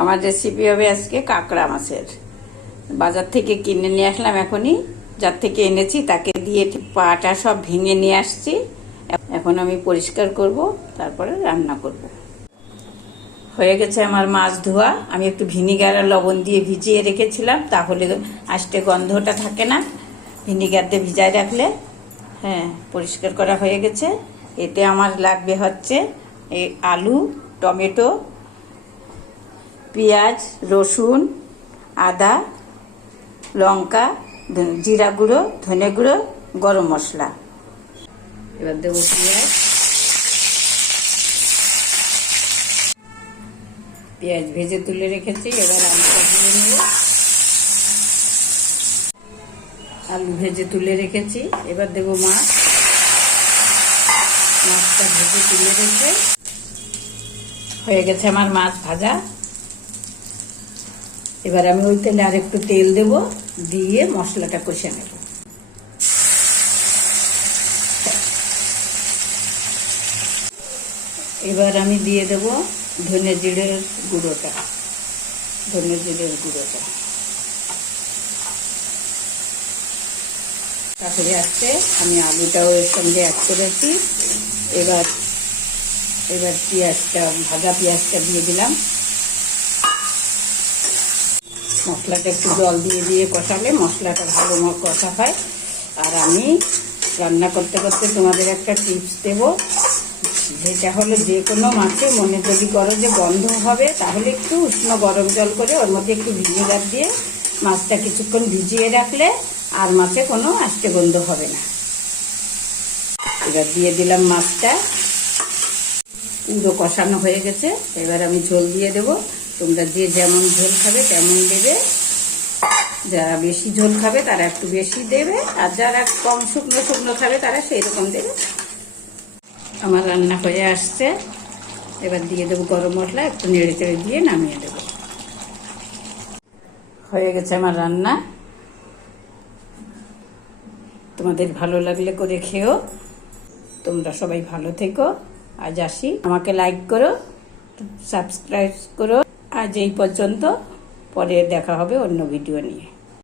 আমার রেসিপি হবে আজকে কাঁকড়া মাছের। বাজার থেকে কিনে নিয়ে আসলাম এখনই, যার থেকে এনেছি তাকে দিয়ে পাটা সব ভেঙে নিয়ে আসছি। এখন আমি পরিষ্কার করব, তারপরে রান্না করব। হয়ে গেছে আমার মাছ ধোয়া। আমি একটু ভিনিগার আর লবণ দিয়ে ভিজিয়ে রেখেছিলাম, তাহলে আষ্টে গন্ধটা থাকে না ভিনিগার দিয়ে ভিজায় রাখলে। হ্যাঁ, পরিষ্কার করা হয়ে গেছে। এতে আমার লাগবে হচ্ছে এই আলু, টমেটো, পেঁয়াজ, রসুন, আদা, লঙ্কা, জিরা গুঁড়ো, ধনে গুঁড়ো, গরম মশলা। এবার দেবো পেঁয়াজ ভেজে তুলে রেখেছি। এবার আলুটা দিয়ে নেব। আলু ভেজে তুলে রেখেছি। এবার দেবো মাছটা ভেজে তুলে রেখে হয়ে গেছে আমার মাছ ভাজা। এবার আমি ওই তেলে আর একটু তেল দেব, দিয়ে মশলাটা কষে নেব। এবার আমি দিয়ে দেব ধনে জিরের গুঁড়োটা। তারপরে আসছে আমি আলুটাও এর সঙ্গে অ্যাড করেছি। এবার পেঁয়াজটা, ভাজা পেঁয়াজটা দিয়ে দিলাম। মশলাটা একটু জল দিয়ে দিয়ে কষালে মশলাটা ভালো কষা হয়। আর আমি রান্না করতে করতে তোমাদের একটা টিপস দেব, যেটা হলো যে কোনো মাছে মনে যদি করো যে গন্ধ হবে, তাহলে একটু উষ্ণ গরম জল করে ওর মধ্যে একটু ভিনিগার দিয়ে মাছটা কিছুক্ষণ ভিজিয়ে রাখলে আর মাছে কোনো আষ্টে গন্ধ হবে না। এবার দিয়ে দিলাম মাছটা, পুরো কষানো হয়ে গেছে। এবার আমি ঝোল দিয়ে দেব। তোমরা যে যেমন ঝোল খাবে তেমন দেবে। যারা বেশি ঝোল খাবে তারা একটু বেশি দেবে, আর যারা কম শুকনো শুকনো খাবে তারা সেই রকম দেবে। আমার রান্না হয়ে আসছে। এবার দিয়ে দেবো গরম মশলা, একটু নেড়ে চেড়ে দিয়ে নামিয়ে দেবো। হয়ে গেছে আমার রান্না। তোমাদের ভালো লাগলে করে খেও। তোমরা সবাই ভালো থেকো। আজ আসি, আমাকে লাইক করো, সাবস্ক্রাইব করো। আজ এই পর্যন্ত, পরে দেখা হবে অন্য ভিডিও নিয়ে।